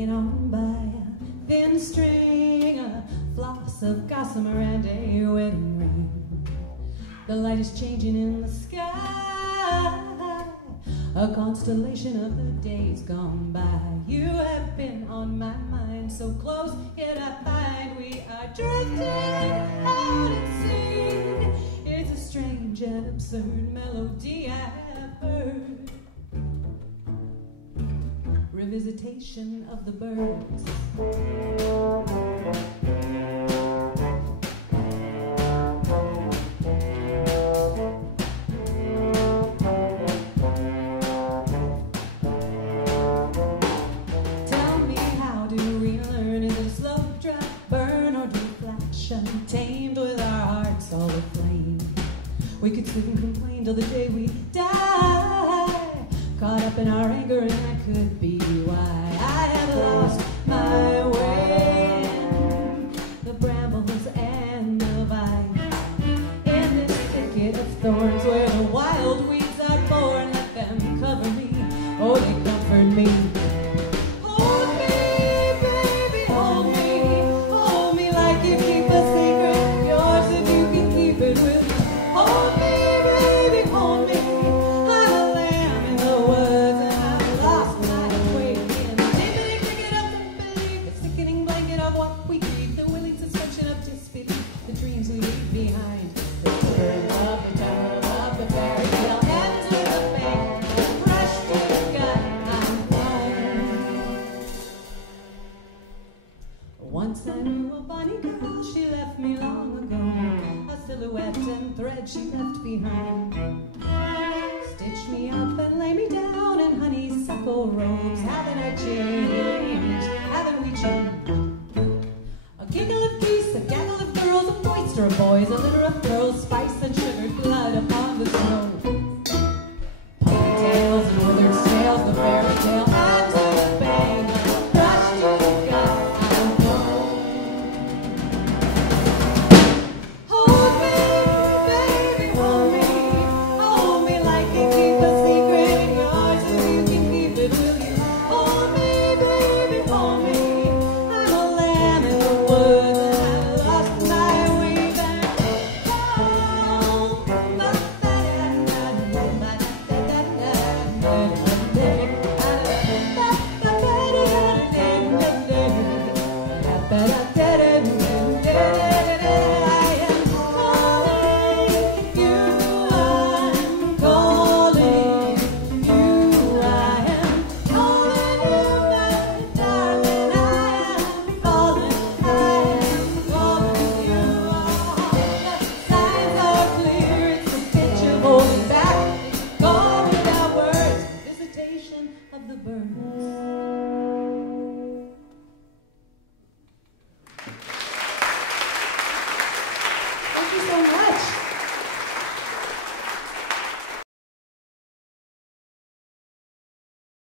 hanging on by a thin string, a floss of gossamer and a wedding ring. The light is changing in the sky, a constellation of the days gone by. You have been on my mind, so close yet I find we are drifting out at sea. It's a strange and absurd melody I have heard. Revisitation of the birds. Tell me, how do we learn? Is it a slow drop burn or deflection? Tamed with our hearts all aflame, we could sit and complain till the day we die. Caught up in our anger, and that could be why I have lost my way in the brambles and the vine, in this thicket of thorns where the wild weeds are born. Let them cover me, oh, they comfort me. Hold me, baby, hold me like you keep a secret, yours if you can keep it with me. Hold me, baby, hold me. Once I knew a bonny girl, she left me long ago, a silhouette and thread she left behind. Stitched me up and lay me down in honeysuckle robes. Haven't I changed? Haven't we changed? A giggle of geese, a gaggle of girls, a boister of boys, a litter of pearls, spice